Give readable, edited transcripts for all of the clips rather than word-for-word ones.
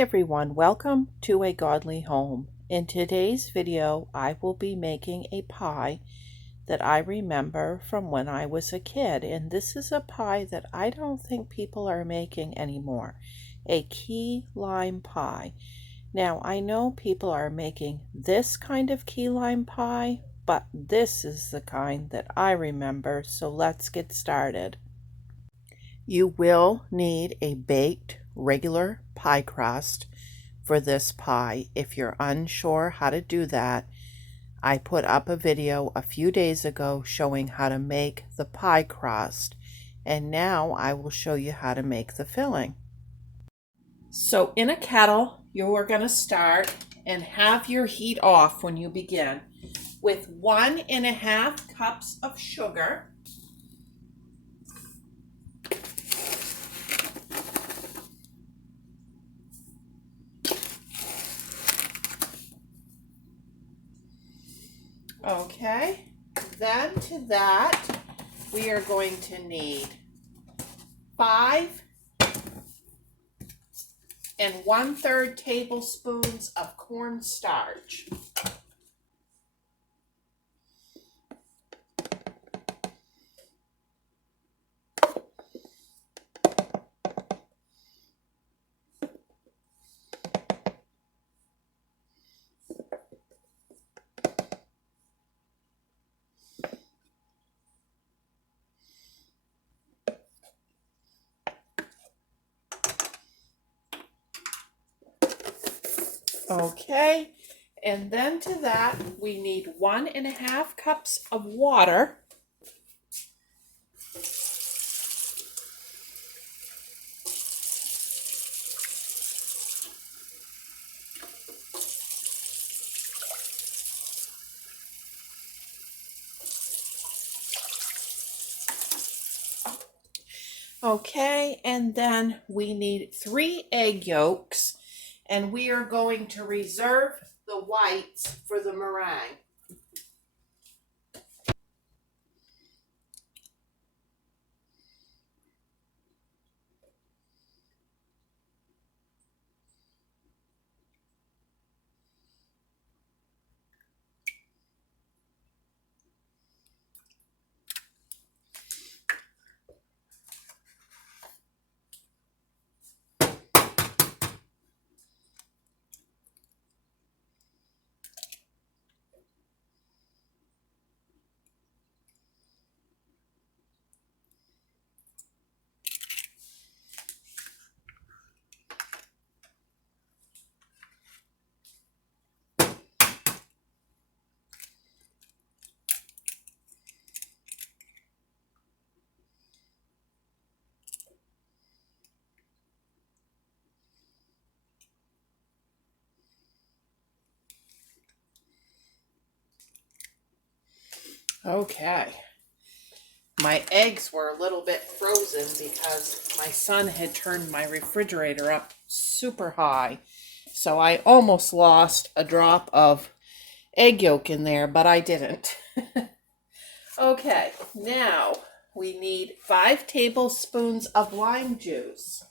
everyone, welcome to A Godly Home. In today's video, I will be making a pie that I remember from when I was a kid, and this is a pie that I don't think people are making anymore, a key lime pie. Now, I know people are making this kind of key lime pie, but this is the kind that I remember, so let's get started. You will need a baked regular pie crust for this pie. If you're unsure how to do that, I put up a video a few days ago showing how to make the pie crust, and now I will show you how to make the filling. So in a kettle, you are going to start and have your heat off when you begin with 1.5 cups of sugar. Okay, then to that we are going to need 5 1/3 tablespoons of cornstarch. Okay, and then to that we need 1.5 cups of water. Okay, and then we need 3 egg yolks, and we are going to reserve the whites for the meringue. Okay, my eggs were a little bit frozen because my son had turned my refrigerator up super high. So I almost lost a drop of egg yolk in there, but I didn't. Okay, now we need 5 tablespoons of lime juice.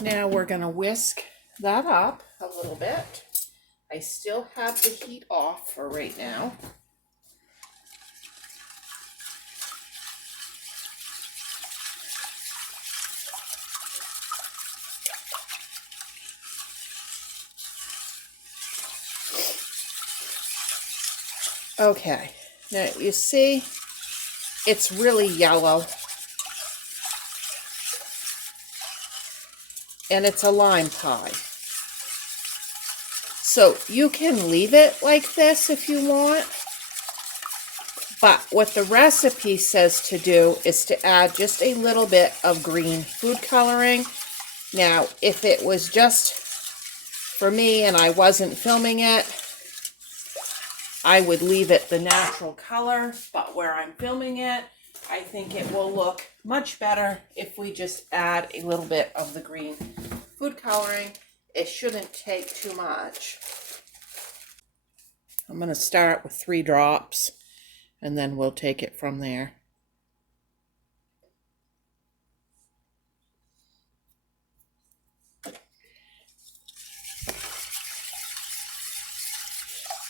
Now we're going to whisk that up a little bit. I still have the heat off for right now. Okay, now you see it's really yellow. And it's a lime pie. So you can leave it like this if you want, but what the recipe says to do is to add just a little bit of green food coloring. Now, if it was just for me and I wasn't filming it, I would leave it the natural color, but where I'm filming it, I think it will look much better if we just add a little bit of the green food coloring. It shouldn't take too much. I'm going to start with 3 drops, and then we'll take it from there.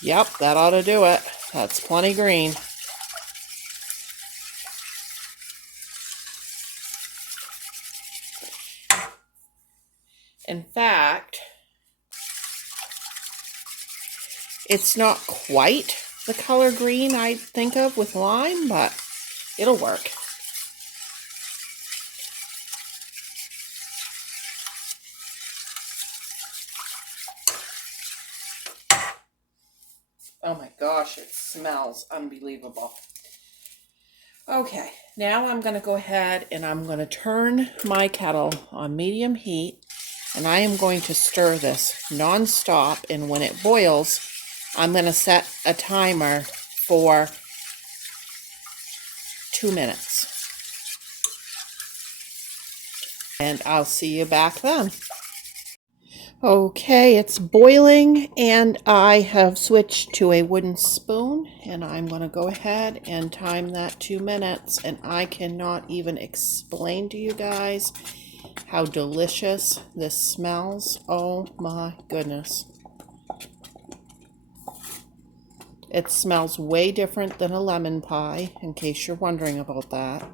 Yep, that ought to do it. That's plenty green. In fact, it's not quite the color green I think of with lime, but it'll work. Oh my gosh, it smells unbelievable. Okay, now I'm going to go ahead and I'm going to turn my kettle on medium heat, and I am going to stir this non-stop, and when it boils, I'm going to set a timer for 2 minutes. And I'll see you back then. Okay, it's boiling, and I have switched to a wooden spoon, and I'm going to go ahead and time that 2 minutes, and I cannot even explain to you guys how delicious this smells. Oh my goodness. It smells way different than a lemon pie, in case you're wondering about that.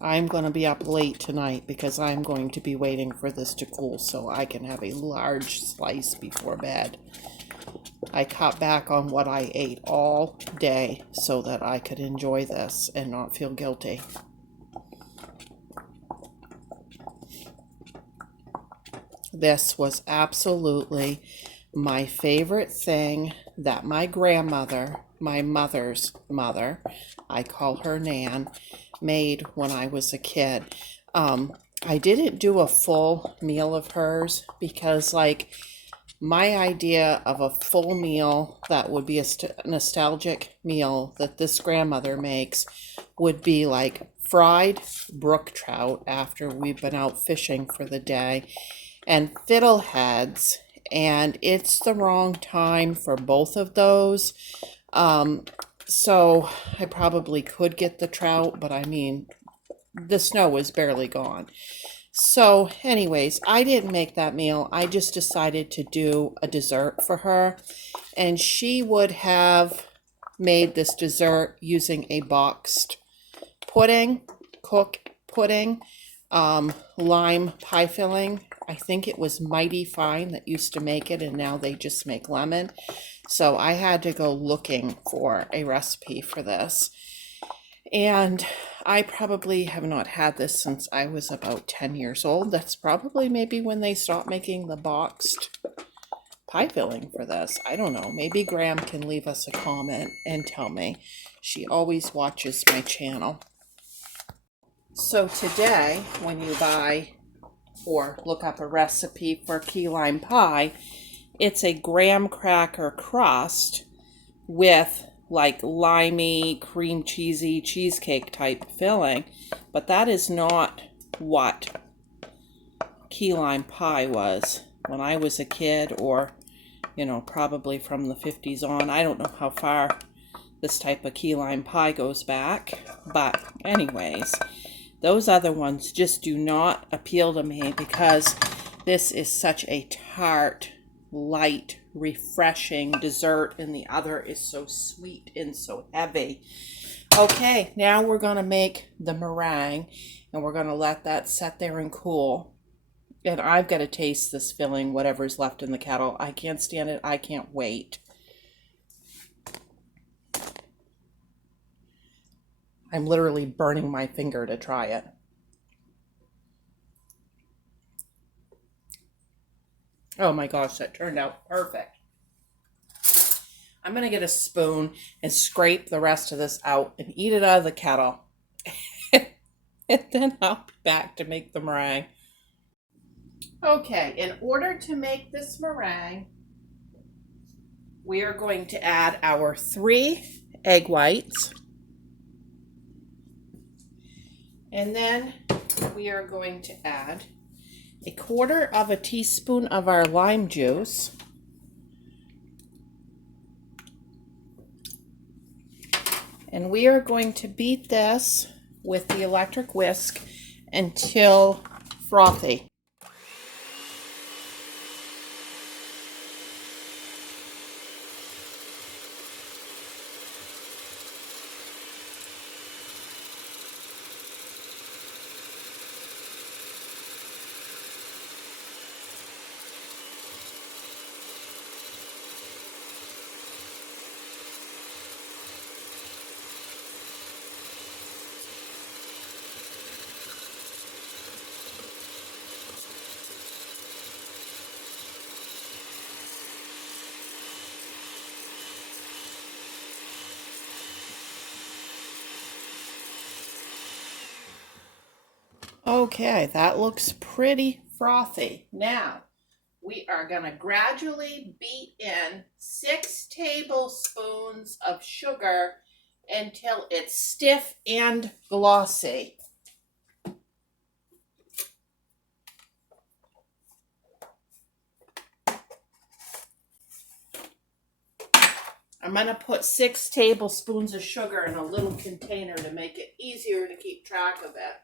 I'm going to be up late tonight because I'm going to be waiting for this to cool so I can have a large slice before bed. I cut back on what I ate all day so that I could enjoy this and not feel guilty. This was absolutely my favorite thing that my grandmother, my mother's mother, I call her Nan, made when I was a kid. I didn't do a full meal of hers because, like, my idea of a full meal that would be a nostalgic meal that this grandmother makes would be like fried brook trout after we've been out fishing for the day, and fiddleheads, and it's the wrong time for both of those. So I probably could get the trout, but I mean, the snow was barely gone. So anyways, I didn't make that meal. I just decided to do a dessert for her, and she would have made this dessert using a boxed pudding, cooked pudding, lime pie filling. I think it was Mighty Fine that used to make it, and now they just make lemon. So I had to go looking for a recipe for this. And I probably have not had this since I was about 10 years old. That's probably maybe when they stopped making the boxed pie filling for this. I don't know. Maybe Graham can leave us a comment and tell me. She always watches my channel. So today, when you buy or look up a recipe for key lime pie, it's a graham cracker crust with like limey, cream cheesy cheesecake type filling, but that is not what key lime pie was when I was a kid, or probably from the 50s on. I don't know how far this type of key lime pie goes back, but anyways, those other ones just do not appeal to me because this is such a tart, light, refreshing dessert, and the other is so sweet and so heavy. Okay, now we're going to make the meringue, and we're going to let that set there and cool. And I've got to taste this filling, whatever's left in the kettle. I can't stand it. I can't wait. I'm literally burning my finger to try it. Oh my gosh, that turned out perfect. I'm going to get a spoon and scrape the rest of this out and eat it out of the kettle. And then I'll be back to make the meringue. Okay, in order to make this meringue, we are going to add our 3 egg whites. And then we are going to add 1/4 teaspoon of our lime juice. And we are going to beat this with the electric whisk until frothy. Okay, that looks pretty frothy. Now, we are going to gradually beat in 6 tablespoons of sugar until it's stiff and glossy. I'm going to put 6 tablespoons of sugar in a little container to make it easier to keep track of it.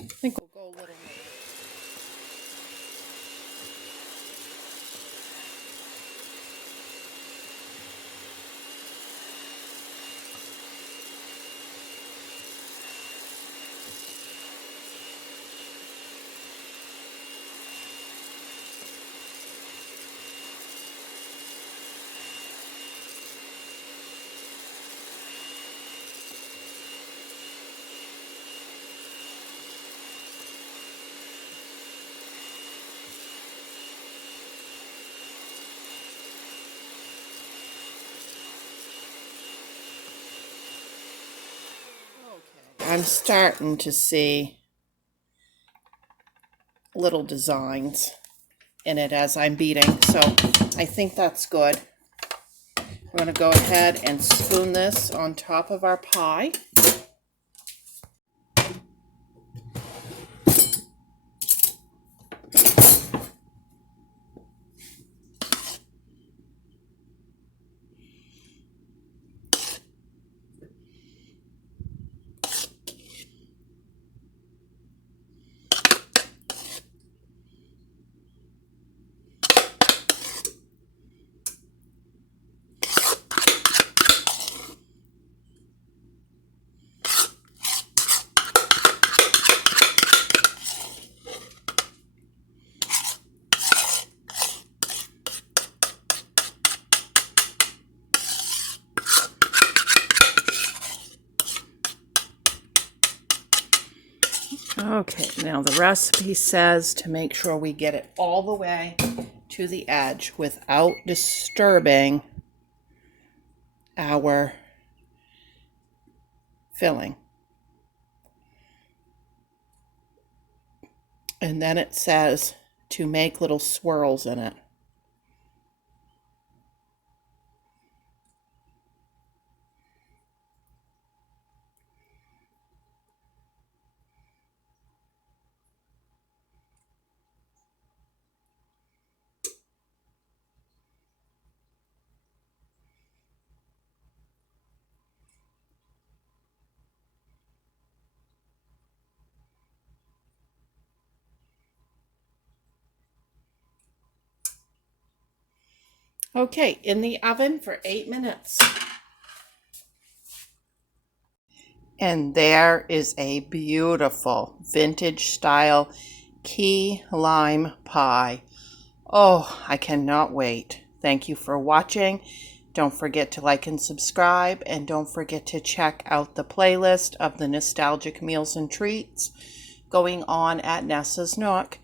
I think we'll go a little more. I'm starting to see little designs in it as I'm beating, so I think that's good. We're going to go ahead and spoon this on top of our pie. Okay, now the recipe says to make sure we get it all the way to the edge without disturbing our filling. And then it says to make little swirls in it. Okay, in the oven for 8 minutes. And there is a beautiful vintage style key lime pie. Oh, I cannot wait. Thank you for watching. Don't forget to like and subscribe, and don't forget to check out the playlist of the nostalgic meals and treats going on at Nessa's Nook.